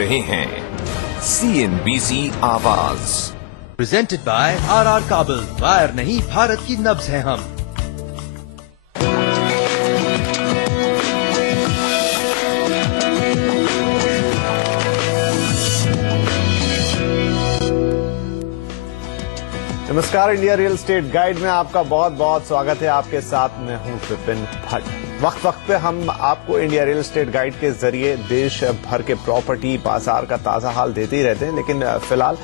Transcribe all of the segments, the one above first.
रहे हैं CNBC आवाज। प्रेजेंटेड बाय RR काबल। वायर नहीं, भारत की नब्ज है हम। नमस्कार, इंडिया रियल एस्टेट गाइड में आपका बहुत बहुत स्वागत है। आपके साथ मैं हूं विपिन भट्ट। वक्त वक्त पे हम आपको इंडिया रियल एस्टेट गाइड के जरिए देश भर के प्रॉपर्टी बाजार का ताजा हाल देते ही रहते हैं, लेकिन फिलहाल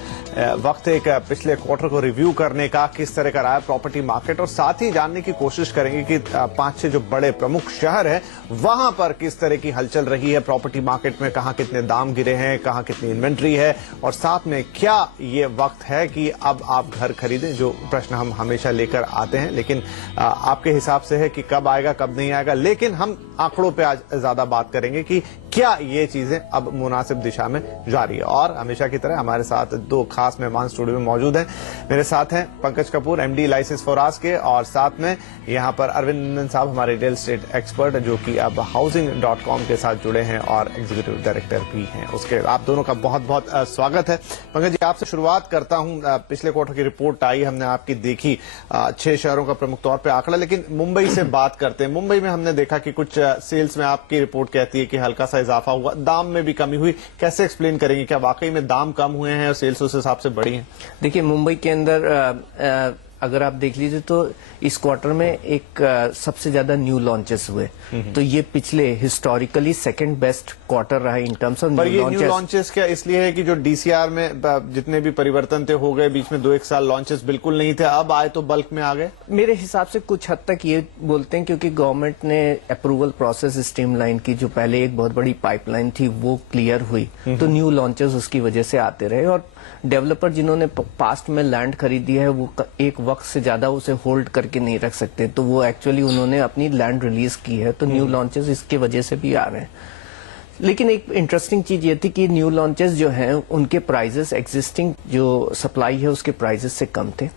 वक्त एक पिछले क्वार्टर को रिव्यू करने का, किस तरह का रहा है प्रॉपर्टी मार्केट, और साथ ही जानने की कोशिश करेंगे कि 5-6 जो बड़े प्रमुख शहर हैं वहां पर किस तरह की हलचल रही है प्रॉपर्टी मार्केट में, कहां कितने दाम गिरे हैं, कहां कितनी इन्वेंट्री है, और साथ में क्या ये वक्त है कि अब आप घर खरीदें, जो प्रश्न हम हमेशा लेकर आते हैं। लेकिन आपके हिसाब से है कि कब आएगा कब नहीं आएगा, लेकिन हम आंकड़ों पे आज ज्यादा बात करेंगे कि क्या ये चीजें अब मुनासिब दिशा में जा रही है। और हमेशा की तरह हमारे साथ दो खास मेहमान स्टूडियो में मौजूद हैं। मेरे साथ हैं पंकज कपूर, MD लाइसेंस फॉरास के, और साथ में यहां पर अरविंद नंदन साहब, हमारे रियल एस्टेट एक्सपर्ट, जो कि अब हाउसिंग.com के साथ जुड़े हैं और एग्जीक्यूटिव डायरेक्टर भी हैं। उसके आप दोनों का बहुत बहुत स्वागत है। पंकज जी, आपसे शुरुआत करता हूं। पिछले क्वार्टर की रिपोर्ट आई, हमने आपकी देखी, 6 शहरों का प्रमुख तौर पर आंकड़ा, लेकिन मुंबई से बात करते हैं। मुंबई में हमने देखा कि कुछ सेल्स में आपकी रिपोर्ट कहती है कि हल्का सा इजाफा हुआ, दाम में भी कमी हुई। कैसे एक्सप्लेन करेंगे, क्या वाकई में दाम कम हुए हैं और सेल्स उस हिसाब से बढ़ी हैं? देखिए, मुंबई के अंदर अगर आप देख लीजिए तो इस क्वार्टर में एक सबसे ज्यादा न्यू लॉन्चेस हुए, तो ये पिछले हिस्टोरिकली सेकंड बेस्ट क्वार्टर रहा in terms of new launches. क्या इसलिए है कि जो DCR में जितने भी परिवर्तन थे हो गए, बीच में 2-1 साल लॉन्चेस बिल्कुल नहीं थे, अब आए तो बल्क में आ गए? मेरे हिसाब से कुछ हद तक ये बोलते हैं, क्योंकि गवर्नमेंट ने अप्रूवल प्रोसेस स्ट्रीमलाइन की, जो पहले एक बहुत बड़ी पाइपलाइन थी वो क्लियर हुई, तो न्यू लॉन्चेस उसकी वजह से आते रहे। और डेवलपर जिन्होंने पास्ट में लैंड खरीदी है वो एक वक्त से ज्यादा उसे होल्ड करके नहीं रख सकते, तो वो एक्चुअली उन्होंने अपनी लैंड रिलीज की है, तो न्यू लॉन्चेस इसके वजह से भी आ रहे हैं। लेकिन एक इंटरेस्टिंग चीज ये थी कि न्यू लॉन्चेस जो हैं उनके प्राइजेस एक्जिस्टिंग जो सप्लाई है उसके प्राइजेस से कम थे।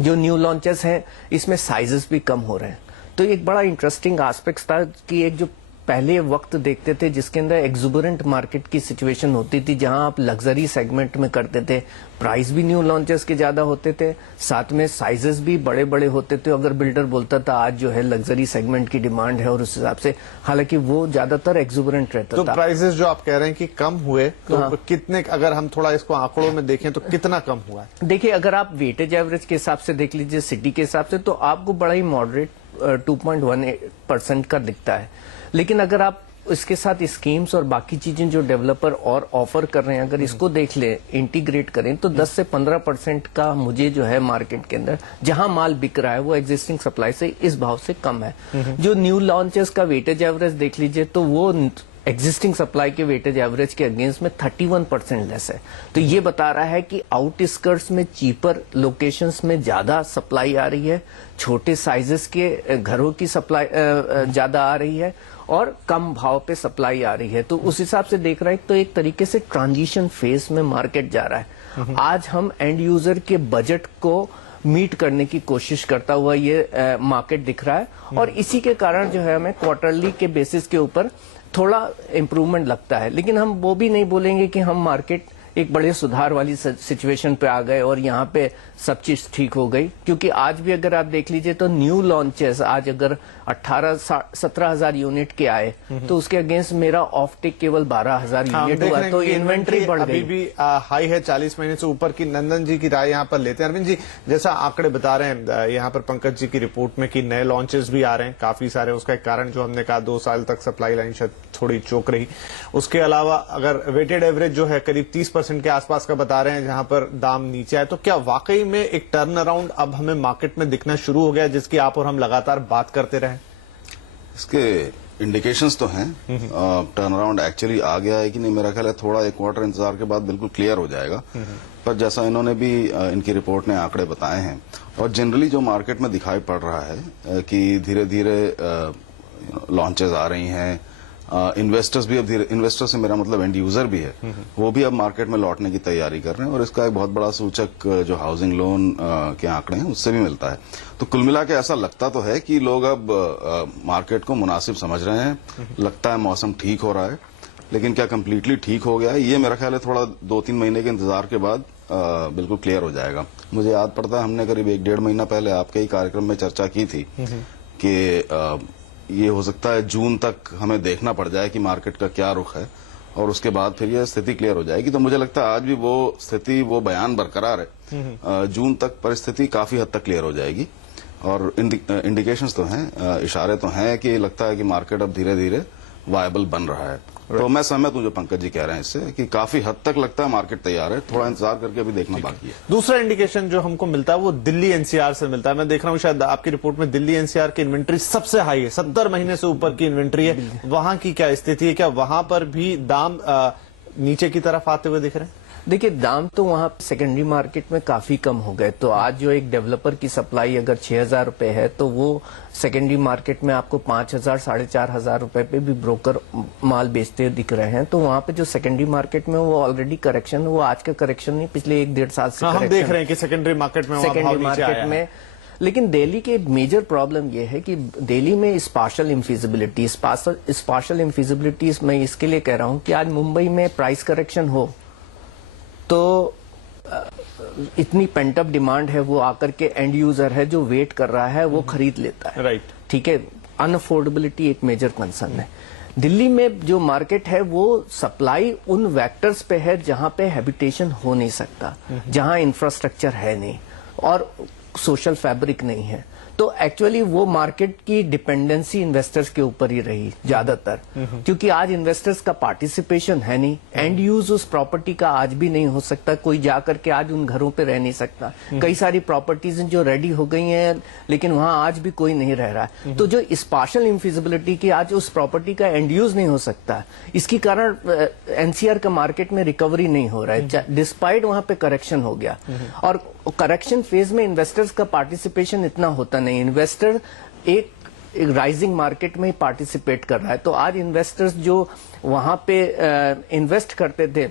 जो न्यू लॉन्चेस हैं इसमें साइजेस भी कम हो रहे हैं, तो एक बड़ा इंटरेस्टिंग एस्पेक्ट था कि एक जो पहले वक्त देखते थे जिसके अंदर एक्सुबरेंट मार्केट की सिचुएशन होती थी, जहां आप लग्जरी सेगमेंट में करते थे, प्राइस भी न्यू लॉन्चेस के ज्यादा होते थे, साथ में साइजेस भी बड़े बड़े होते थे। अगर बिल्डर बोलता था आज जो है लग्जरी सेगमेंट की डिमांड है, और उस हिसाब से हालांकि वो ज्यादातर एक्सुबरेंट रहता था। तो प्राइसेस जो आप कह रहे हैं कि कम हुए, तो कितने, अगर हम थोड़ा इसको आंकड़ों में देखें तो कितना कम हुआ है? देखिए, अगर आप वेटेज एवरेज के हिसाब से देख लीजिए, सिटी के हिसाब से, तो आपको बड़ा ही मॉडरेट 2.18% का दिखता है। लेकिन अगर आप इसके साथ स्कीम्स और बाकी चीजें जो डेवलपर और ऑफर कर रहे हैं, अगर इसको देख ले, इंटीग्रेट करें, तो 10 से 15% का मुझे जो है मार्केट के अंदर जहां माल बिक रहा है वो एग्जिस्टिंग सप्लाई से इस भाव से कम है। जो न्यू लॉन्चेस का वेटेज एवरेज देख लीजिए तो वो एग्जिस्टिंग सप्लाई के वेटेज एवरेज के अगेंस्ट में 31% लेस है। तो ये बता रहा है कि आउटस्कर्ट्स में चीपर लोकेशंस में ज्यादा सप्लाई आ रही है, छोटे साइजेस के घरों की सप्लाई ज्यादा आ रही है, और कम भाव पे सप्लाई आ रही है। तो उस हिसाब से देख रहा है तो एक तरीके से ट्रांजिशन फेज में मार्केट जा रहा है। आज हम एंड यूजर के बजट को मीट करने की कोशिश करता हुआ ये मार्केट दिख रहा है, और इसी के कारण जो है हमें क्वार्टरली के बेसिस के ऊपर थोड़ा इम्प्रूवमेंट लगता है। लेकिन हम वो भी नहीं बोलेंगे कि हम मार्केट एक बड़े सुधार वाली सिचुएशन पे आ गए और यहाँ पे सब चीज ठीक हो गई, क्योंकि आज भी अगर आप देख लीजिए तो न्यू लॉन्चेस आज अगर 18-17 यूनिट के आए, तो उसके अगेंस्ट मेरा ऑफ टेक केवल 12,000 यूनिट हुआ, तो इन्वेंट्री बढ़ गई। अभी भी हाई है, 40 महीने से ऊपर की। नंदन जी की राय यहाँ पर लेते हैं। अरविंद जी, जैसा आंकड़े बता रहे हैं यहाँ पर पंकज जी की रिपोर्ट में कि नए लॉन्चेस भी आ रहे हैं काफी सारे, उसका एक कारण जो हमने कहा 2 साल तक सप्लाई लाइन शायद थोड़ी चौक रही। उसके अलावा अगर वेटेड एवरेज जो है करीब 30% के आसपास का बता रहे हैं जहां पर दाम नीचे आए, तो क्या वाकई में एक टर्न अराउंड अब हमें मार्केट में दिखना शुरू हो गया जिसकी आप और हम लगातार बात करते रहे? इसके इंडिकेशंस तो हैं, टर्न अराउंड एक्चुअली आ गया है कि नहीं, मेरा ख्याल है थोड़ा एक क्वार्टर इंतजार के बाद बिल्कुल क्लियर हो जाएगा। पर जैसा इन्होंने भी इनकी रिपोर्ट ने आंकड़े बताए हैं, और जनरली जो मार्केट में दिखाई पड़ रहा है कि धीरे धीरे लॉन्चेस आ रही हैं, इन्वेस्टर्स भी अब धीरे, इन्वेस्टर से मेरा मतलब एंड यूजर भी है, वो भी अब मार्केट में लौटने की तैयारी कर रहे हैं, और इसका एक बहुत बड़ा सूचक जो हाउसिंग लोन के आंकड़े हैं उससे भी मिलता है। तो कुल मिला के ऐसा लगता तो है कि लोग अब मार्केट को मुनासिब समझ रहे हैं, लगता है मौसम ठीक हो रहा है, लेकिन क्या कम्प्लीटली ठीक हो गया है, ये मेरा ख्याल है थोड़ा 2-3 महीने के इंतजार के बाद बिल्कुल क्लियर हो जाएगा। मुझे याद पड़ता है हमने करीब 1-1.5 महीना पहले आपके ही कार्यक्रम में चर्चा की थी कि ये हो सकता है जून तक हमें देखना पड़ जाए कि मार्केट का क्या रुख है और उसके बाद फिर ये स्थिति क्लियर हो जाएगी। तो मुझे लगता है आज भी वो स्थिति, वो बयान बरकरार है। जून तक परिस्थिति काफी हद तक क्लियर हो जाएगी और इंडिकेशंस तो हैं, इशारे तो हैं कि लगता है कि मार्केट अब धीरे धीरे वायबल बन रहा है। तो मैं सहमत हूं जो पंकज जी कह रहे हैं इससे कि काफी हद तक लगता है मार्केट तैयार है, थोड़ा इंतजार करके अभी देखना बाकी है। दूसरा इंडिकेशन जो हमको मिलता है वो दिल्ली एनसीआर से मिलता है। मैं देख रहा हूं शायद आपकी रिपोर्ट में दिल्ली एनसीआर की इन्वेंट्री सबसे हाई है, 70 महीने से ऊपर की इन्वेंट्री है। वहां की क्या स्थिति है, क्या वहां पर भी दाम नीचे की तरफ आते हुए दिख रहे हैं? देखिए, दाम तो वहां सेकेंडरी मार्केट में काफी कम हो गए। तो आज जो एक डेवलपर की सप्लाई अगर 6,000 रुपए है तो वो सेकेंडरी मार्केट में आपको 5,000 4,500 रुपए पे भी ब्रोकर माल बेचते दिख रहे हैं। तो वहां पे जो सेकेंडरी मार्केट में वो ऑलरेडी करेक्शन, वो आज का करेक्शन नहीं, पिछले 1-1.5 साल से हम देख रहे हैं कि सेकेंडरी मार्केट में सेकेंडरी मार्केट में। लेकिन दिल्ली के मेजर प्रॉब्लम यह है कि दिल्ली में स्पार्शल इनफिजिबिलिटीज मैं इसके लिए कह रहा हूं कि आज मुंबई में प्राइस करेक्शन हो तो इतनी पेंटअप डिमांड है, वो आकर के एंड यूजर है जो वेट कर रहा है वो खरीद लेता है। राइट, ठीक है। अनअफोर्डेबिलिटी एक मेजर कंसर्न है। दिल्ली में जो मार्केट है वो सप्लाई उन वेक्टर्स पे है जहां पे हैबिटेशन हो नहीं सकता, जहां इंफ्रास्ट्रक्चर है नहीं और सोशल फैब्रिक नहीं है। तो एक्चुअली वो मार्केट की डिपेंडेंसी इन्वेस्टर्स के ऊपर ही रही ज्यादातर, क्योंकि आज इन्वेस्टर्स का पार्टिसिपेशन है नहीं, एंड यूज उस प्रॉपर्टी का आज भी नहीं हो सकता। कोई जाकर के आज उन घरों पे रह नहीं सकता। कई सारी प्रॉपर्टीज जो रेडी हो गई हैं लेकिन वहां आज भी कोई नहीं रह रहा है। तो जो स्पार्शल इनफिजिबिलिटी की आज उस प्रॉपर्टी का एंड यूज नहीं हो सकता, इसके कारण एनसीआर का मार्केट में रिकवरी नहीं हो रहा है, डिस्पाइट वहां पे करेक्शन हो गया। और करेक्शन फेज में इन्वेस्टर्स का पार्टिसिपेशन इतना होता नहीं। इन्वेस्टर एक राइजिंग मार्केट में पार्टिसिपेट कर रहा है। तो आज इन्वेस्टर्स जो वहां पे इन्वेस्ट करते थे,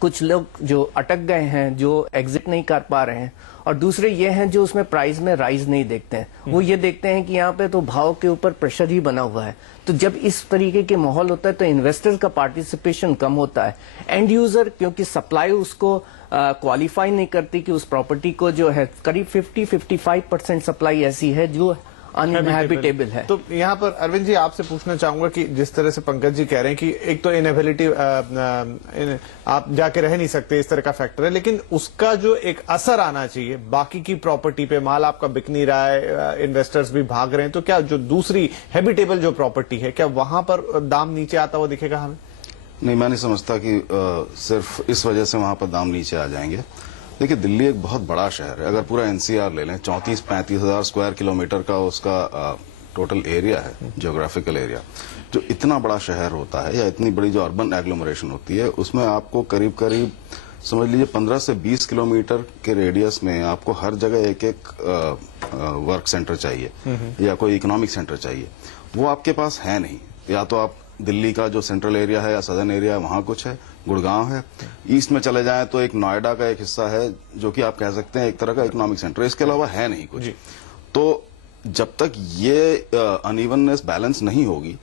कुछ लोग जो अटक गए हैं, जो एग्जिट नहीं कर पा रहे हैं, और दूसरे ये हैं जो उसमें प्राइस में राइज नहीं देखते हैं। वो ये देखते हैं कि यहाँ पे तो भाव के ऊपर प्रेशर ही बना हुआ है। तो जब इस तरीके के माहौल होता है तो इन्वेस्टर्स का पार्टिसिपेशन कम होता है। एंड यूजर क्योंकि सप्लाई उसको क्वालिफाई नहीं करती कि उस प्रॉपर्टी को जो है करीब 50-55% सप्लाई ऐसी है जो अनहैबिटेबल है। तो यहाँ पर अरविंद जी आपसे पूछना चाहूंगा कि जिस तरह से पंकज जी कह रहे हैं कि एक तो इनएबिलिटी, आप जाके रह नहीं सकते, इस तरह का फैक्टर है, लेकिन उसका जो एक असर आना चाहिए बाकी की प्रॉपर्टी पे, माल आपका बिक नहीं रहा है, इन्वेस्टर्स भी भाग रहे हैं, तो क्या जो दूसरी हैबिटेबल जो प्रॉपर्टी है क्या वहां पर दाम नीचे आता हुआ दिखेगा हमें? नहीं, मैं नहीं समझता कि सिर्फ इस वजह से वहां पर दाम नीचे आ जाएंगे। देखिए, दिल्ली एक बहुत बड़ा शहर है। अगर पूरा एनसीआर ले लें, 34-35 हजार स्क्वायर किलोमीटर का उसका टोटल एरिया है, ज्योग्राफिकल एरिया। जो इतना बड़ा शहर होता है या इतनी बड़ी जो अर्बन एग्लोमरेशन होती है, उसमें आपको करीब करीब समझ लीजिए 15 से 20 किलोमीटर के रेडियस में आपको हर जगह एक एक वर्क सेंटर चाहिए या कोई इकोनॉमिक सेंटर चाहिए। वो आपके पास है नहीं। या तो आप दिल्ली का जो सेंट्रल एरिया है या सदर्न एरिया है वहां कुछ है, गुड़गांव है, ईस्ट में चले जाएं तो एक नोएडा का एक हिस्सा है जो कि आप कह सकते हैं एक तरह का इकोनॉमिक सेंटर, इसके अलावा है नहीं कुछ। तो जब तक ये अनइवननेस बैलेंस नहीं होगी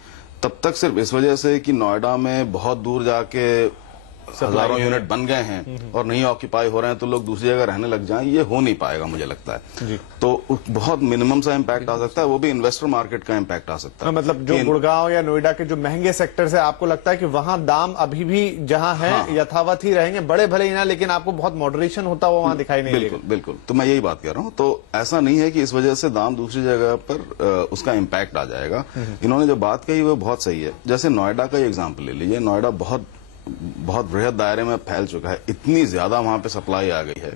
तब तक सिर्फ इस वजह से कि नोएडा में बहुत दूर जाके हजारों यूनिट बन गए हैं और नहीं ऑक्यूपाई हो रहे हैं तो लोग दूसरी जगह रहने लग जाएं, ये हो नहीं पाएगा मुझे लगता है। तो बहुत मिनिमम सा इम्पैक्ट आ सकता है, वो भी इन्वेस्टर मार्केट का इम्पैक्ट आ सकता है। मतलब जो गुड़गांव या नोएडा के जो महंगे सेक्टर है, आपको लगता है कि वहां दाम अभी भी जहां है यथावत ही रहेंगे, बड़े भले ही ना, लेकिन आपको बहुत मॉडरेशन होता हुआ वहां दिखाई नहीं देगा। बिल्कुल बिल्कुल, तो मैं यही बात कह रहा हूं। तो ऐसा नहीं है कि इस वजह से दाम दूसरी जगह पर उसका इम्पैक्ट आ जाएगा। इन्होंने जो बात कही वो बहुत सही है। जैसे नोएडा का एग्जाम्पल ले लीजिए, नोएडा बहुत बृहद दायरे में फैल चुका है, इतनी ज्यादा वहां पे सप्लाई आ गई है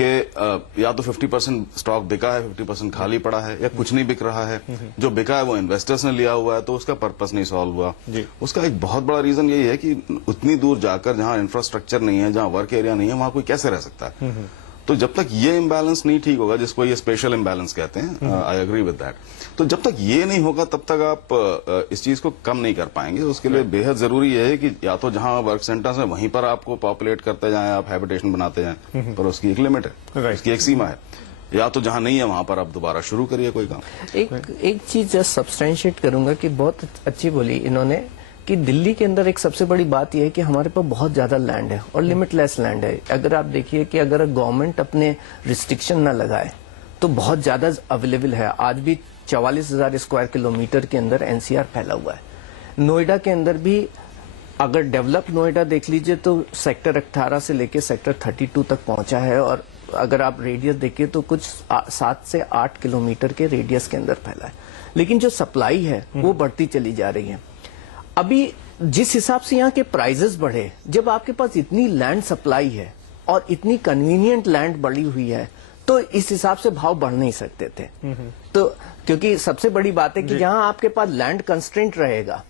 कि या तो 50% स्टॉक बिका है, 50% खाली पड़ा है, या कुछ नहीं बिक रहा है। जो बिका है वो इन्वेस्टर्स ने लिया हुआ है, तो उसका पर्पस नहीं सॉल्व हुआ। उसका एक बहुत बड़ा रीजन यही है कि उतनी दूर जाकर जहां इंफ्रास्ट्रक्चर नहीं है, जहां वर्क एरिया नहीं है, वहां कोई कैसे रह सकता है। तो जब तक ये इम्बैलेंस नहीं ठीक होगा, जिसको ये स्पेशल इम्बैलेंस कहते हैं, आई एग्री विद दैट, तो जब तक ये नहीं होगा तब तक आप इस चीज को कम नहीं कर पाएंगे। उसके लिए बेहद जरूरी है कि या तो जहां वर्क सेंटर्स है वहीं पर आपको पॉपुलेट करते जाएं, आप हैबिटेशन बनाते जाएं, पर उसकी एक लिमिट है, उसकी एक सीमा है। या तो जहां नहीं है वहां पर आप दोबारा शुरू करिए कोई काम। एक चीज जस्ट सब्सटेंशिएट करूंगा कि बहुत अच्छी बोली इन्होंने कि दिल्ली के अंदर एक सबसे बड़ी बात यह है कि हमारे पास बहुत ज्यादा लैंड है और लिमिटलेस लैंड है। अगर आप देखिए कि अगर गवर्नमेंट अपने रिस्ट्रिक्शन ना लगाए तो बहुत ज्यादा अवेलेबल है। आज भी 44,000 स्क्वायर किलोमीटर के अंदर एनसीआर फैला हुआ है। नोएडा के अंदर भी अगर डेवलप नोएडा देख लीजिए तो सेक्टर 18 से लेके सेक्टर 32 तक पहुंचा है और अगर आप रेडियस देखिए तो कुछ 7 से 8 किलोमीटर के रेडियस के अंदर फैला है। लेकिन जो सप्लाई है वो बढ़ती चली जा रही है। अभी जिस हिसाब से यहाँ के प्राइजेस बढ़े, जब आपके पास इतनी लैंड सप्लाई है और इतनी कन्वीनियंट लैंड बढ़ी हुई है तो इस हिसाब से भाव बढ़ नहीं सकते थे। तो क्योंकि सबसे बड़ी बात है कि जहां आपके पास लैंड कंस्ट्रेंट रहेगा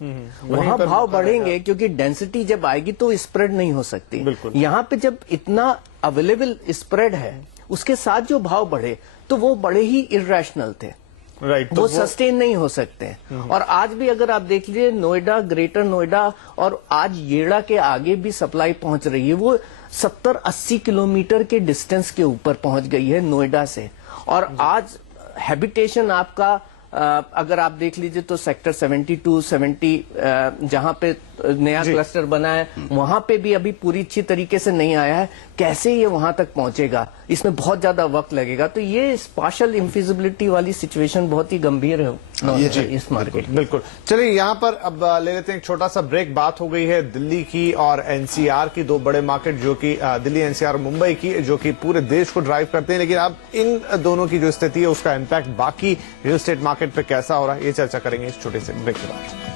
वहां भाव बढ़ेंगे, क्योंकि डेंसिटी जब आएगी तो स्प्रेड नहीं हो सकती। यहाँ पे जब इतना अवेलेबल स्प्रेड है उसके साथ जो भाव बढ़े तो वो बड़े ही इरेशनल थे। वो सस्टेन नहीं हो सकते। और आज भी अगर आप देख लीजिए नोएडा, ग्रेटर नोएडा और आज येड़ा के आगे भी सप्लाई पहुंच रही है, वो 70-80 किलोमीटर के डिस्टेंस के ऊपर पहुंच गई है नोएडा से। और आज हैबिटेशन आपका अगर आप देख लीजिए तो सेक्टर 72, 70 जहां पे नया क्लस्टर बना है वहां पे भी अभी पूरी अच्छी तरीके से नहीं आया है। कैसे ये वहां तक पहुंचेगा, इसमें बहुत ज्यादा वक्त लगेगा। तो ये स्पार्शल इनफिजिबिलिटी वाली सिचुएशन बहुत ही गंभीर है इस मार्केट। बिल्कुल। चलिए यहाँ पर अब ले लेते हैं एक छोटा सा ब्रेक। बात हो गई है दिल्ली की और एनसीआर की, दो बड़े मार्केट जो कि दिल्ली एनसीआर मुंबई की, जो कि पूरे देश को ड्राइव करते हैं। लेकिन अब इन दोनों की जो स्थिति है उसका इम्पैक्ट बाकी रियल एस्टेट मार्केट पे कैसा हो रहा है, ये चर्चा करेंगे इस छोटे से ब्रेक के बाद।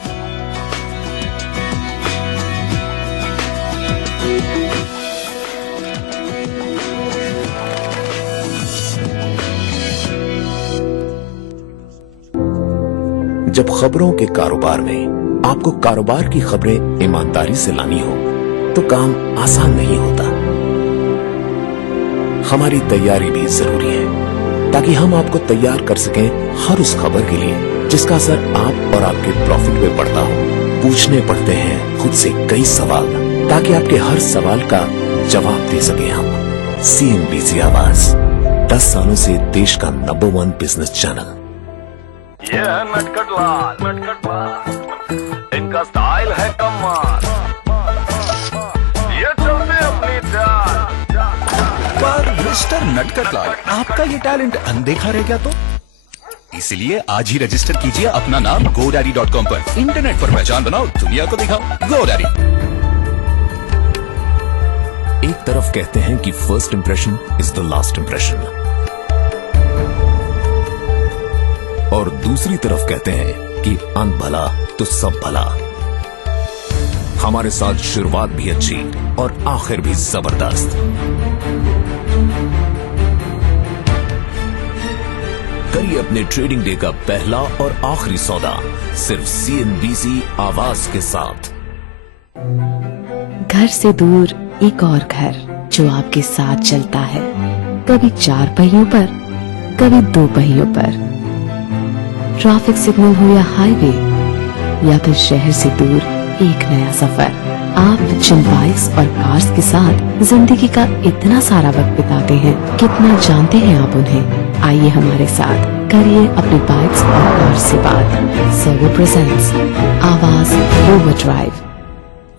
जब खबरों के कारोबार में आपको कारोबार की खबरें ईमानदारी से लानी हो तो काम आसान नहीं होता। हमारी तैयारी भी जरूरी है ताकि हम आपको तैयार कर सकें हर उस खबर के लिए जिसका असर आप और आपके प्रॉफिट पे पड़ता हो। पूछने पड़ते हैं खुद से कई सवाल ताकि आपके हर सवाल का जवाब दे सके हम। CNBC आवाज 10 सालों से देश का नंबर 1 बिजनेस चैनल। ये है नटखट लाल, इनका स्टाइल है कमाल, ये चलते अपनी चाल। पर मिस्टर नटखट लाल, आपका ये टैलेंट अनदेखा रह गया तो? इसलिए आज ही रजिस्टर कीजिए अपना नाम GoDaddy.com पर। इंटरनेट पर पहचान बनाओ, दुनिया को दिखाओ। GoDaddy। एक तरफ कहते हैं कि first impression is the last impression, और दूसरी तरफ कहते हैं कि अंत भला तो सब भला। हमारे साथ शुरुआत भी अच्छी और आखिर भी जबरदस्त। करिए अपने ट्रेडिंग डे का पहला और आखिरी सौदा सिर्फ CNBC आवाज के साथ। घर से दूर एक और घर जो आपके साथ चलता है, कभी 4 पहियों पर, कभी 2 पहियों पर। ट्रैफिक सिग्नल हो या हाईवे, या फिर शहर से दूर एक नया सफर। आप जिन बाइक्स और कार्स के साथ जिंदगी का इतना सारा वक्त बिताते हैं, कितना जानते हैं आप उन्हें? आइए हमारे साथ करिए अपनी बाइक्स और कार्स से बात। Servo presents Awaaz overdrive.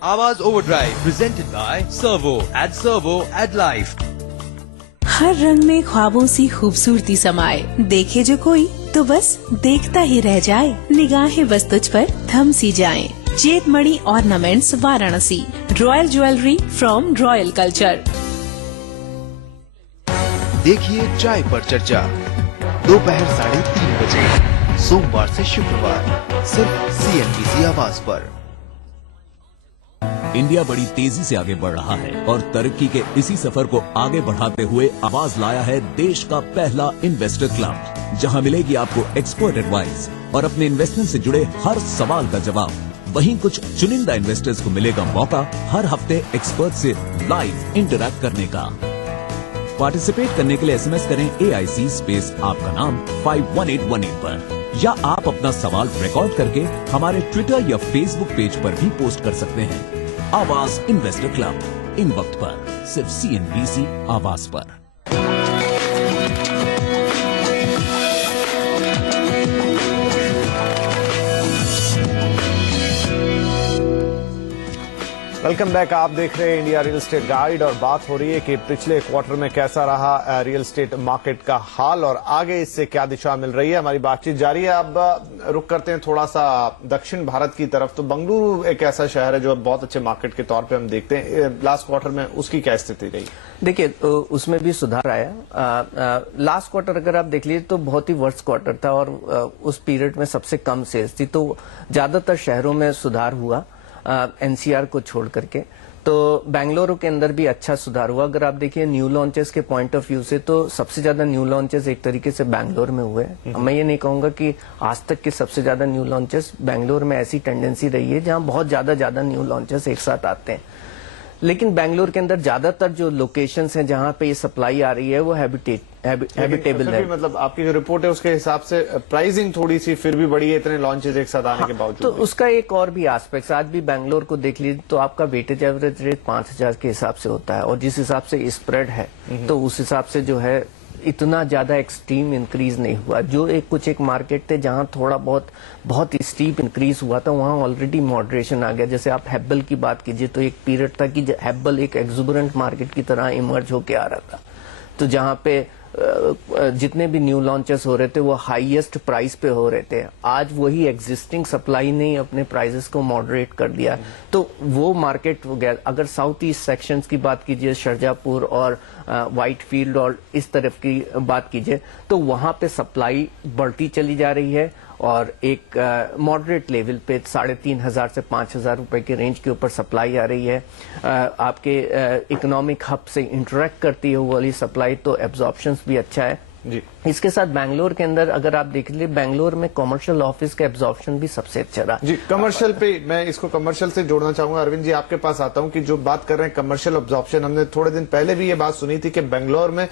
Awaaz overdrive presented by Servo. Add Servo add life. हर रंग में ख्वाबों सी खूबसूरती समाए, देखे जो कोई तो बस देखता ही रह जाए। निगाहें बस तुझ पर थम सी जाएं। Jet Mani ornaments Varanasi, royal jewellery from royal culture. देखिए चाय पर चर्चा दोपहर 3:30 बजे, सोमवार से शुक्रवार, सिर्फ CNBC आवाज पर। इंडिया बड़ी तेजी से आगे बढ़ रहा है और तरक्की के इसी सफर को आगे बढ़ाते हुए आवाज लाया है देश का पहला इन्वेस्टर क्लब, जहां मिलेगी आपको एक्सपर्ट एडवाइस और अपने इन्वेस्टमेंट से जुड़े हर सवाल का जवाब। वहीं कुछ चुनिंदा इन्वेस्टर्स को मिलेगा मौका हर हफ्ते एक्सपर्ट से लाइव इंटरैक्ट करने का। पार्टिसिपेट करने के लिए SMS करें AIC स्पेस आपका नाम 51818 पर, या आप अपना सवाल रिकॉर्ड करके हमारे ट्विटर या फेसबुक पेज पर भी पोस्ट कर सकते हैं। आवाज इन्वेस्टर क्लब, इन वक्त पर सिर्फ CNBC आवाज पर। Welcome back. आप देख रहे हैं इंडिया रियल एस्टेट गाइड और बात हो रही है कि पिछले क्वार्टर में कैसा रहा रियल एस्टेट मार्केट का हाल और आगे इससे क्या दिशा मिल रही है। हमारी बातचीत जारी है। अब रुक करते हैं थोड़ा सा दक्षिण भारत की तरफ। तो बेंगलुरु एक ऐसा शहर है जो बहुत अच्छे मार्केट के तौर पे हम देखते हैं। लास्ट क्वार्टर में उसकी क्या स्थिति रही? देखिए, उसमें भी सुधार आया। लास्ट क्वार्टर अगर आप देख लीजिए तो बहुत ही वर्स्ट क्वार्टर था और उस पीरियड में सबसे कम सेल्स थी। तो ज्यादातर शहरों में सुधार हुआ एनसीआर को छोड़ करके। तो बेंगलुरु के अंदर भी अच्छा सुधार हुआ। अगर आप देखिए न्यू लॉन्चेस के पॉइंट ऑफ व्यू से तो सबसे ज्यादा न्यू लॉन्चेस एक तरीके से बेंगलुरु में हुए। मैं ये नहीं कहूंगा कि आज तक के सबसे ज्यादा न्यू लॉन्चेस बेंगलुरु में ऐसी टेंडेंसी रही है जहां बहुत ज्यादा न्यू लॉन्चेस एक साथ आते हैं। लेकिन बेंगलुरु के अंदर ज्यादातर जो लोकेशंस हैं जहां पे ये सप्लाई आ रही है वो हैबिटेबल है। मतलब आपकी जो रिपोर्ट है उसके हिसाब से प्राइसिंग थोड़ी सी फिर भी बढ़ी है इतने लॉन्चेस एक साथ आने के बावजूद। तो उसका एक और भी एस्पेक्ट, आज भी बेंगलोर को देख लीजिए तो आपका वेटेज एवरेज रेट 5000 के हिसाब से होता है और जिस हिसाब से स्प्रेड है तो उस हिसाब से जो है इतना ज्यादा एक्सट्रीम इंक्रीज नहीं हुआ। जो कुछ एक मार्केट थे जहां थोड़ा बहुत स्टीप इंक्रीज हुआ था वहां ऑलरेडी मॉडरेशन आ गया। जैसे आप हेब्बल की बात कीजिए तो एक पीरियड था कि हेब्बल एक एक्सुबरेंट मार्केट की तरह इमर्ज होके आ रहा था। तो जहां पे जितने भी न्यू लॉन्चेस हो रहे थे वो हाईएस्ट प्राइस पे हो रहे थे। आज वही एग्जिस्टिंग सप्लाई ने अपने प्राइसेस को मॉडरेट कर दिया। तो वो मार्केट हो गया। अगर साउथ ईस्ट सेक्शंस की बात कीजिए, शारजापुर और व्हाइट फील्ड और इस तरफ की बात कीजिए तो वहां पे सप्लाई बढ़ती चली जा रही है और एक मॉडरेट लेवल पे 3500 से 5000 रुपए के रेंज के ऊपर सप्लाई आ रही है। आपके इकोनॉमिक हब से इंटरेक्ट करती है वो वाली सप्लाई, तो एब्जॉर्प्शन भी अच्छा है जी। इसके साथ बेंगलोर के अंदर अगर आप देख लीजिए बेंगलोर में कमर्शियल ऑफिस का एब्जॉर्प्शन भी सबसे अच्छा रहा जी। कमर्शियल पे मैं इसको कमर्शियल से जोड़ना चाहूंगा। अरविंद जी आपके पास आता हूं कि जो बात कर रहे हैं कमर्शियल एब्जॉर्प्शन, हमने थोड़े दिन पहले भी ये बात सुनी थी कि बेंगलोर में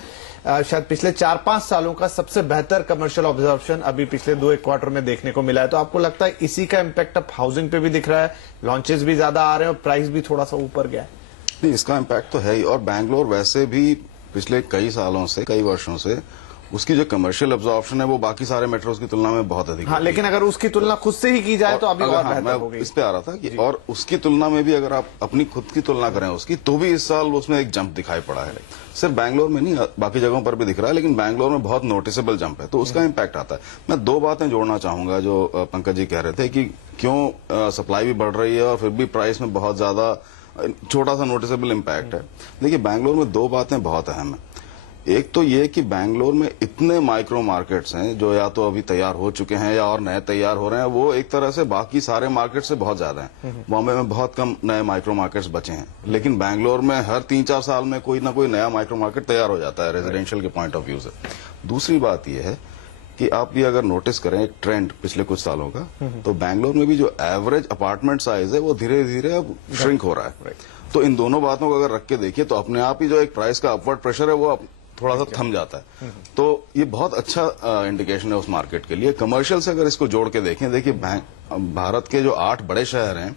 शायद पिछले 4-5 सालों का सबसे बेहतर कमर्शियल ऑब्जॉर्प्शन अभी पिछले 2-1 क्वार्टर में देखने को मिला है। तो आपको लगता है इसी का इम्पैक्ट अब हाउसिंग पे भी दिख रहा है, लॉन्चेस भी ज्यादा आ रहे हैं और प्राइस भी थोड़ा सा ऊपर गया है? नहीं, इसका इम्पैक्ट तो है ही। और बैंगलोर वैसे भी पिछले कई सालों से, कई वर्षों से उसकी जो कमर्शियल एब्जॉर्प्शन है वो बाकी सारे मेट्रोज की तुलना में बहुत अधिक है। लेकिन अगर उसकी तुलना खुद से ही की जाए तो अभी और बेहतर हो गई। इस पे आ रहा था कि और उसकी तुलना में भी अगर आप अपनी खुद की तुलना करें उसकी तो भी इस साल उसमें एक जंप दिखाई पड़ा है। सिर्फ बैंगलोर में नहीं, बाकी जगहों पर भी दिख रहा है, लेकिन बैंगलोर में बहुत नोटिसेबल जंप है तो उसका इम्पैक्ट आता है। मैं 2 बातें जोड़ना चाहूंगा जो पंकज जी कह रहे थे कि क्यों सप्लाई भी बढ़ रही है और फिर भी प्राइस में बहुत ज्यादा छोटा सा नोटिसेबल इम्पैक्ट है। देखिए, बैंगलोर में 2 बातें बहुत अहम है। एक तो ये कि बैंगलोर में इतने माइक्रो मार्केट्स हैं जो या तो अभी तैयार हो चुके हैं या और नए तैयार हो रहे हैं, वो एक तरह से बाकी सारे मार्केट से बहुत ज्यादा हैं। बॉम्बे में बहुत कम नए माइक्रो मार्केट्स बचे हैं, लेकिन बैंगलोर में हर 3-4 साल में कोई ना कोई नया माइक्रो मार्केट तैयार हो जाता है रेजिडेंशियल के पॉइंट ऑफ व्यू से। दूसरी बात यह है कि आप ये अगर नोटिस करें एक ट्रेंड पिछले कुछ सालों का, तो बैंगलोर में भी जो एवरेज अपार्टमेंट साइज है वो धीरे धीरे अब श्रिंक हो रहा है। तो इन दोनों बातों को अगर रख के देखिए तो अपने आप ही जो एक प्राइस का अपवर्ड प्रेशर है वो थोड़ा सा थम जाता है। तो ये बहुत अच्छा इंडिकेशन है उस मार्केट के लिए। कमर्शियल से अगर इसको जोड़ के देखें, देखिए भारत के जो 8 बड़े शहर हैं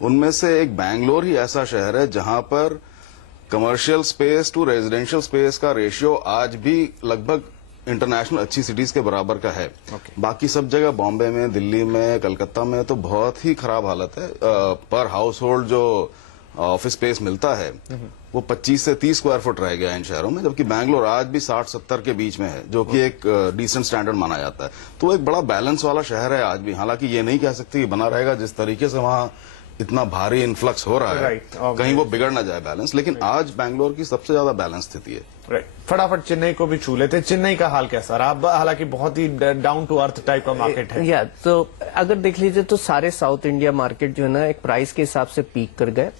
उनमें से एक बैंगलोर ही ऐसा शहर है जहां पर commercial space to residential space का रेशियो आज भी लगभग इंटरनेशनल अच्छी सिटीज के बराबर का है। बाकी सब जगह बॉम्बे में, दिल्ली में, कलकत्ता में तो बहुत ही खराब हालत है। पर हाउस होल्ड जो ऑफिस स्पेस मिलता है वो 25 से 30 स्क्वायर फुट रह गया इन शहरों में, जबकि बैंगलोर आज भी 60-70 के बीच में है, जो कि एक डिसेंट स्टैंडर्ड माना जाता है। तो एक बड़ा बैलेंस वाला शहर है आज भी। हालांकि ये नहीं कह सकते कि बना रहेगा, जिस तरीके से वहां इतना भारी इन्फ्लक्स हो रहा है कहीं वो बिगड़ ना जाए बैलेंस, लेकिन आज बैंगलोर की सबसे ज्यादा बैलेंस स्थिति है। फटाफट चेन्नई को भी छू लेते। चेन्नई का हाल कैसा रहा? हालांकि बहुत ही डाउन टू अर्थ टाइप का मार्केट है। तो अगर देख लीजिए तो सारे साउथ इंडिया मार्केट जो है ना एक प्राइस के हिसाब से पीक कर गए।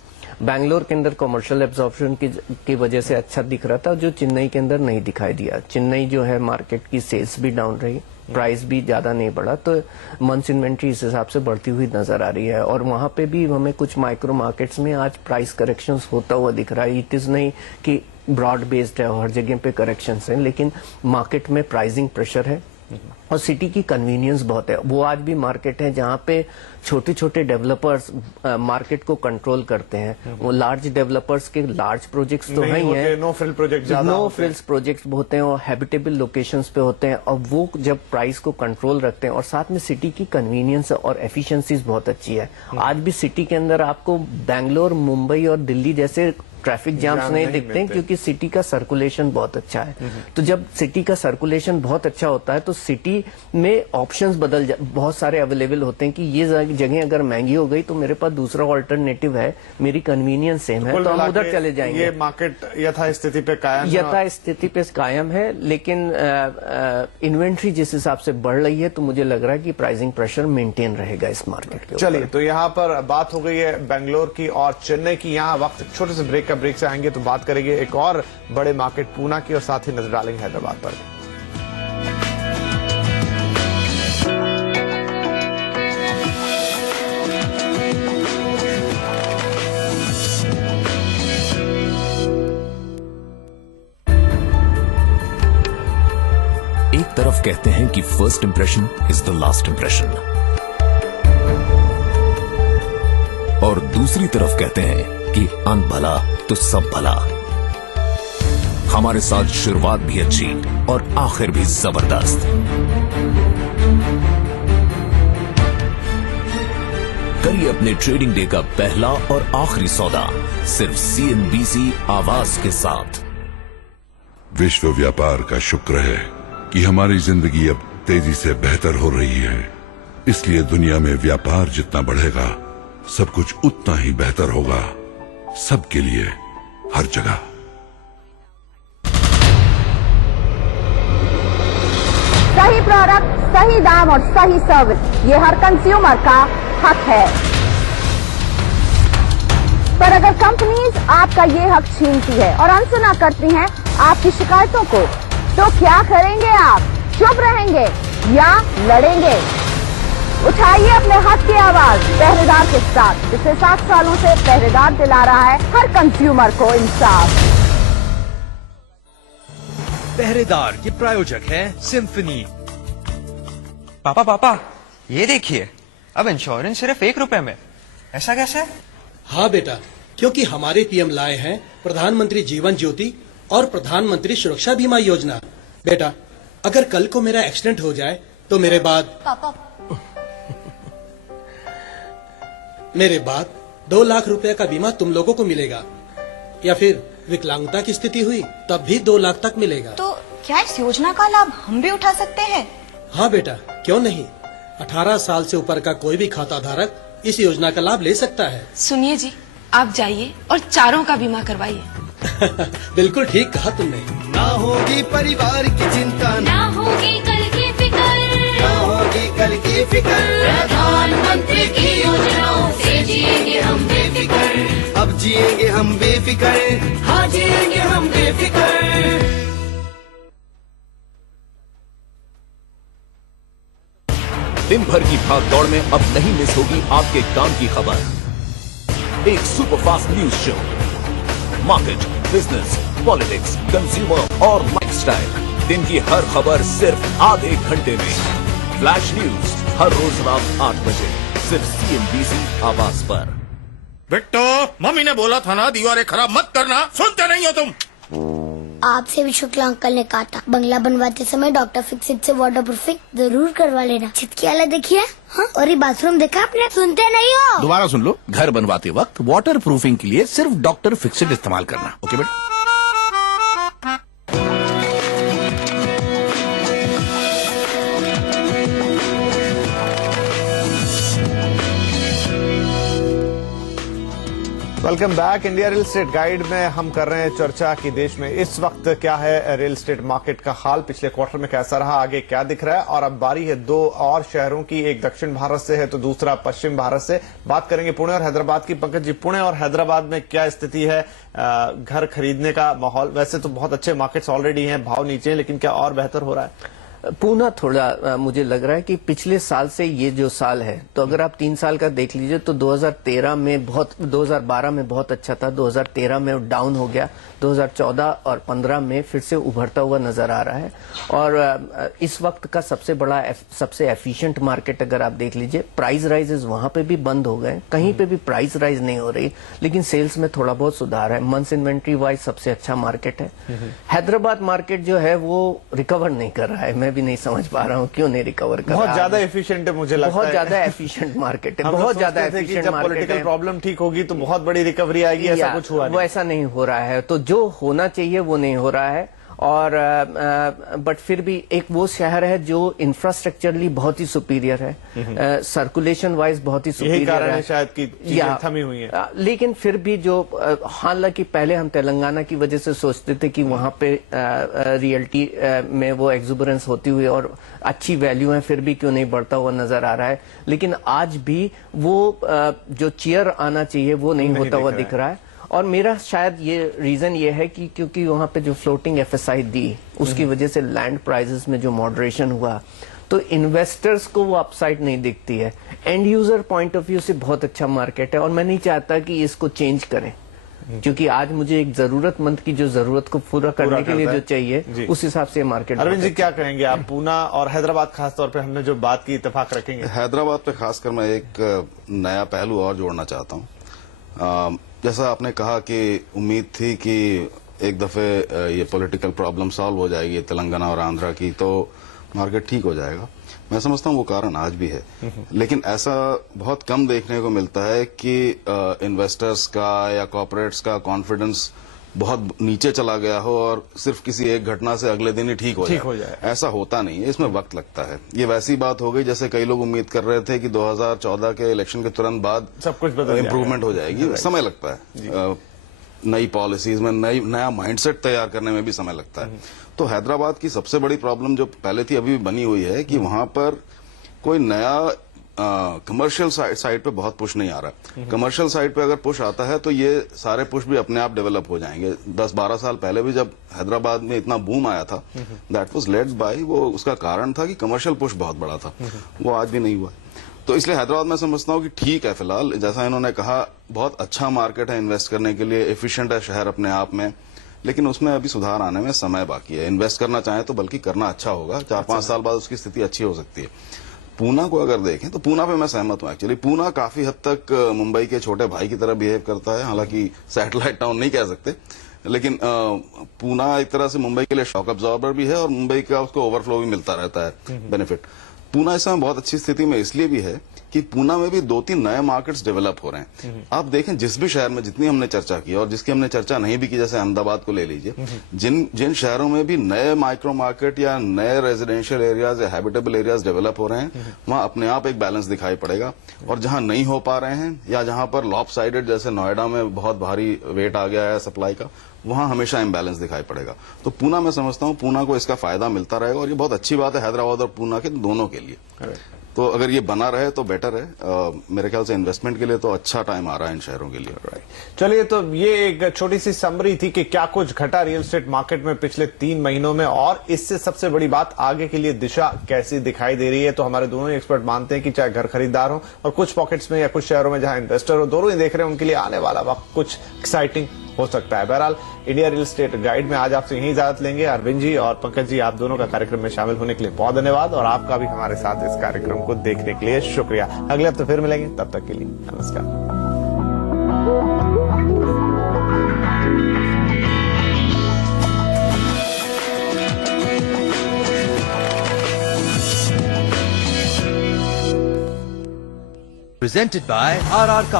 बैंगलोर के अंदर कमर्शियल एब्जॉर्प्शन की वजह से अच्छा दिख रहा था, जो चेन्नई के अंदर नहीं दिखाई दिया। चेन्नई जो है मार्केट की सेल्स भी डाउन रही, प्राइस भी ज्यादा नहीं बढ़ा, तो मंथ्स इन्वेंट्री इस हिसाब से बढ़ती हुई नजर आ रही है। और वहां पे भी हमें कुछ माइक्रो मार्केट्स में आज प्राइस करेक्शंस होता हुआ दिख रहा है। इट इज नहीं कि ब्रॉड बेस्ड है, हर जगह पे करेक्शंस हैं, लेकिन मार्केट में प्राइसिंग प्रेशर है और सिटी की कन्वीनियंस बहुत है। वो आज भी मार्केट है जहाँ पे छोटे छोटे डेवलपर्स मार्केट को कंट्रोल करते हैं। वो लार्ज डेवलपर्स के लार्ज प्रोजेक्ट्स तो हैं ही हैं, no frill project, no frills projects होते हैं और हैबिटेबल लोकेशंस पे होते हैं, और वो जब प्राइस को कंट्रोल रखते हैं, और साथ में सिटी की कन्वीनियंस और एफिशिएंसीज बहुत अच्छी है। आज भी सिटी के अंदर आपको बैंगलोर, मुंबई और दिल्ली जैसे ट्रैफिक जैम्स नहीं दिखते हैं, क्योंकि सिटी का सर्कुलेशन बहुत अच्छा है। तो जब सिटी का सर्कुलेशन बहुत अच्छा होता है तो सिटी में ऑप्शंस बहुत सारे अवेलेबल होते हैं कि ये जगह अगर महंगी हो गई तो मेरे पास दूसरा ऑल्टरनेटिव है, मेरी कन्वीनियंस सेम है, तो हम उधर चले जाएंगे। ये मार्केट यथास्थिति पे कायम यथास्थिति पे कायम है, लेकिन इन्वेंट्री जिस हिसाब से बढ़ रही है तो मुझे लग रहा है कि प्राइसिंग प्रेशर मेंटेन रहेगा इस मार्केट के ऊपर। चलिए, तो यहाँ पर बात हो गई है बेंगलोर की और चेन्नई की। यहाँ वक्त छोटे से ब्रेक से आएंगे तो बात करेंगे एक और बड़े मार्केट पूना की, और साथ ही नजर डालेंगे हैदराबाद पर। एक तरफ कहते हैं कि first impression is the last impression, और दूसरी तरफ कहते हैं कि अन भला तो सब भला। हमारे साथ शुरुआत भी अच्छी और आखिर भी जबरदस्त। करिए अपने ट्रेडिंग डे का पहला और आखिरी सौदा सिर्फ CNBC आवाज के साथ। विश्व व्यापार का शुक्र है कि हमारी जिंदगी अब तेजी से बेहतर हो रही है, इसलिए दुनिया में व्यापार जितना बढ़ेगा सब कुछ उतना ही बेहतर होगा, सबके लिए, हर जगह। सही प्रोडक्ट, सही दाम और सही सर्विस, ये हर कंज्यूमर का हक है। पर अगर कंपनीज आपका ये हक छीनती है और अनसुना करती हैं आपकी शिकायतों को, तो क्या करेंगे आप? चुप रहेंगे या लड़ेंगे? उठाइए अपने हक की आवाज पहरेदार के साथ। पिछले 7 सालों से पहरेदार दिला रहा है हर कंज्यूमर को इंसाफ। पहरेदार के प्रायोजक है सिम्फनी। पापा ये देखिए, अब इंश्योरेंस सिर्फ 1 रुपए में। ऐसा कैसे? हाँ बेटा, क्योंकि हमारे पीएम लाए हैं प्रधानमंत्री जीवन ज्योति और प्रधानमंत्री सुरक्षा बीमा योजना। बेटा, अगर कल को मेरा एक्सीडेंट हो जाए तो मेरे बाद 2 लाख रुपए का बीमा तुम लोगों को मिलेगा, या फिर विकलांगता की स्थिति हुई तब भी 2 लाख तक मिलेगा। तो क्या इस योजना का लाभ हम भी उठा सकते हैं? हाँ बेटा, क्यों नहीं। 18 साल से ऊपर का कोई भी खाता धारक इस योजना का लाभ ले सकता है। सुनिए जी, आप जाइए और चारों का बीमा करवाइए। बिल्कुल ठीक कहा तुमने। ना होगी परिवार की चिंता, ना होगी कल की फिक्र, ना होगी कल की फिक्र। प्रधानमंत्री की योजनाओं से जिएंगे हम बेफिक्र। अब जिएंगे हम बेफिक्र, हाँ जिएंगे हम बेफिक्र। दिन भर की भाग दौड़ में अब नहीं मिस होगी आपके काम की खबर। एक superfast news show, market, business, politics, consumer और लाइफस्टाइल। दिन की हर खबर सिर्फ आधे घंटे में। फ्लैश न्यूज हर रोज रात 8 बजे सिर्फ CNBC आवाज पर। बिट्टो, मम्मी ने बोला था ना दीवारें खराब मत करना, सुनते नहीं हो तुम। आपसे भी शुक्ला अंकल ने कहा था बंगला बनवाते समय डॉक्टर फिक्सिट से वाटर प्रूफिंग जरूर करवा लेना। छत की हालत देखिए, हाँ? और ये बाथरूम देखा आपने? सुनते नहीं हो? दोबारा सुन लो। घर बनवाते वक्त वाटर प्रूफिंग के लिए सिर्फ डॉक्टर फिक्सिट इस्तेमाल करना। ओके बेटा। Welcome back. India real estate guide में हम कर रहे हैं चर्चा कि देश में इस वक्त क्या है रियल एस्टेट मार्केट का हाल, पिछले क्वार्टर में कैसा रहा, आगे क्या दिख रहा है। और अब बारी है 2 और शहरों की, एक दक्षिण भारत से है तो दूसरा पश्चिम भारत से। बात करेंगे पुणे और हैदराबाद की। पंकज जी, पुणे और हैदराबाद में क्या स्थिति है? घर खरीदने का माहौल, वैसे तो बहुत अच्छे मार्केट्स ऑलरेडी हैं, भाव नीचे हैं, लेकिन क्या और बेहतर हो रहा है? पूना थोड़ा मुझे लग रहा है कि पिछले साल से ये जो साल है, तो अगर आप 3 साल का देख लीजिए तो 2013 में 2012 में बहुत अच्छा था, 2013 में डाउन हो गया, 2014 और 15 में फिर से उभरता हुआ नजर आ रहा है। और इस वक्त का सबसे एफिशिएंट मार्केट अगर आप देख लीजिए, प्राइस राइजेस वहां पे भी बंद हो गए, कहीं पे भी प्राइस राइज नहीं हो रही, लेकिन सेल्स में थोड़ा बहुत सुधार है। मंथ्स इन्वेंट्री वाइज सबसे अच्छा मार्केट है। हैदराबाद मार्केट जो है वो रिकवर नहीं कर रहा है, मैं भी नहीं समझ पा रहा हूँ क्यों नहीं रिकवर कर रहा है। बहुत ज्यादा एफिशिएंट है मुझे लगता है, बहुत ज्यादा एफिशिएंट मार्केट है, बहुत ज्यादा एफिशिएंट मार्केट है। पॉलिटिकल प्रॉब्लम ठीक होगी तो बहुत बड़ी रिकवरी आएगी, ऐसा कुछ हुआ नहीं। वो ऐसा नहीं हो रहा है, तो जो होना चाहिए वो नहीं हो रहा है। और बट फिर भी एक वो शहर है जो इंफ्रास्ट्रक्चरली बहुत ही सुपीरियर है, सर्कुलेशन वाइज बहुत ही सुपीरियर है। यही कारण है शायद कि चीजें थमी हुई हैं। लेकिन फिर भी जो हालांकि पहले हम तेलंगाना की वजह से सोचते थे कि वहां पे रियल्टी में वो एक्सुबरेंस होती हुई और अच्छी वैल्यू है, फिर भी क्यों नहीं बढ़ता हुआ नजर आ रहा है। लेकिन आज भी वो जो चीयर आना चाहिए वो नहीं होता हुआ दिख रहा है। और मेरा शायद ये रीजन ये है कि क्योंकि वहां पे जो फ्लोटिंग एफएसआई दी, उसकी वजह से लैंड प्राइसेस में जो मॉडरेशन हुआ, तो इन्वेस्टर्स को वो अपसाइड नहीं दिखती है। And user point of view से बहुत अच्छा मार्केट है और मैं नहीं चाहता कि इसको चेंज करें, क्योंकि आज मुझे एक जरूरतमंद की जो जरूरत को पूरा करने के लिए जो चाहिए उस हिसाब से मार्केट। अरविंद जी क्या कहेंगे आप, पूना और हैदराबाद खासतौर पे हमने जो बात की इत्तेफाक रखेंगे? हैदराबाद पे खासकर मैं एक नया पहलू और जोड़ना चाहता हूँ। जैसा आपने कहा कि उम्मीद थी कि एक दफे ये पॉलिटिकल प्रॉब्लम सॉल्व हो जाएगी तेलंगाना और आंध्रा की, तो मार्केट ठीक हो जाएगा। मैं समझता हूँ वो कारण आज भी है, लेकिन ऐसा बहुत कम देखने को मिलता है कि इन्वेस्टर्स का या कॉर्पोरेट्स का कॉन्फिडेंस बहुत नीचे चला गया हो और सिर्फ किसी एक घटना से अगले दिन ही ठीक हो जाए। ऐसा होता नहीं है, इसमें वक्त लगता है। ये वैसी बात हो गई जैसे कई लोग उम्मीद कर रहे थे कि 2014 के इलेक्शन के तुरंत बाद सब कुछ इम्प्रूवमेंट हो जाएगी। समय लगता है, नई पॉलिसीज में नया माइंडसेट तैयार करने में भी समय लगता है। तो हैदराबाद की सबसे बड़ी प्रॉब्लम जो पहले थी अभी भी बनी हुई है कि वहां पर कोई नया कमर्शियल साइड पे बहुत पुश नहीं आ रहा। कमर्शियल साइड पे अगर पुश आता है तो ये सारे पुश भी अपने आप डेवलप हो जाएंगे। 10-12 साल पहले भी जब हैदराबाद में इतना बूम आया था, दैट वाज लेड बाय, वो उसका कारण था कि कमर्शियल पुश बहुत बड़ा था, वो आज भी नहीं हुआ। तो इसलिए हैदराबाद मैं समझता हूँ कि ठीक है फिलहाल, जैसा इन्होंने कहा बहुत अच्छा मार्केट है इन्वेस्ट करने के लिए, एफिशिएंट है शहर अपने आप में, लेकिन उसमें अभी सुधार आने में समय बाकी है। इन्वेस्ट करना चाहें तो बल्कि करना अच्छा होगा, 4-5 साल बाद उसकी स्थिति अच्छी हो सकती है। पूना को अगर देखें तो पूना पे मैं सहमत हूं। एक्चुअली पूना काफी हद तक मुंबई के छोटे भाई की तरह बिहेव करता है, हालांकि सैटेलाइट टाउन नहीं कह सकते, लेकिन पूना एक तरह से मुंबई के लिए शॉक अब्जॉर्बर भी है और मुंबई का उसको ओवरफ्लो भी मिलता रहता है, बेनिफिट। पूना इस समय बहुत अच्छी स्थिति में इसलिए भी है कि पूना में भी 2-3 नए मार्केट्स डेवलप हो रहे हैं। आप देखें जिस भी शहर में जितनी हमने चर्चा की और जिसकी हमने चर्चा नहीं भी की, जैसे अहमदाबाद को ले लीजिए, जिन शहरों में भी नए माइक्रो मार्केट या नए रेजिडेंशियल एरियाज या हैबिटेबल एरियाज डेवलप हो रहे हैं, वहां अपने आप एक बैलेंस दिखाई पड़ेगा। और जहां नहीं हो पा रहे हैं या जहां पर लॉपसाइडेड, जैसे नोएडा में बहुत भारी वेट आ गया है सप्लाई का, वहां हमेशा इम्बैलेंस दिखाई पड़ेगा। तो पूना मैं समझता हूं पूना को इसका फायदा मिलता रहेगा और ये बहुत अच्छी बात है हैदराबाद और पूना के दोनों के लिए। तो अगर ये बना रहे तो बेटर है। मेरे ख्याल से इन्वेस्टमेंट के लिए तो अच्छा टाइम आ रहा है इन शहरों के लिए। चलिए, तो ये एक छोटी सी समरी थी कि क्या कुछ घटा रियल एस्टेट मार्केट में पिछले 3 महीनों में, और इससे सबसे बड़ी बात आगे के लिए दिशा कैसी दिखाई दे रही है। तो हमारे दोनों ही एक्सपर्ट मानते हैं कि चाहे घर खरीदार हो और कुछ पॉकेट्स में या कुछ शहरों में जहां इन्वेस्टर हो, दोनों ही देख रहे हैं उनके लिए आने वाला वक्त कुछ एक्साइटिंग हो सकता है। बहरहाल इंडिया रियल एस्टेट गाइड में आज आपसे यही इजाजत लेंगे। अरविंद जी और पंकज जी, आप दोनों का कार्यक्रम में शामिल होने के लिए बहुत धन्यवाद और आपका भी हमारे साथ इस कार्यक्रम को देखने के लिए शुक्रिया। अगले हफ्ते फिर मिलेंगे, तब तक के लिए नमस्कार। Presented by RR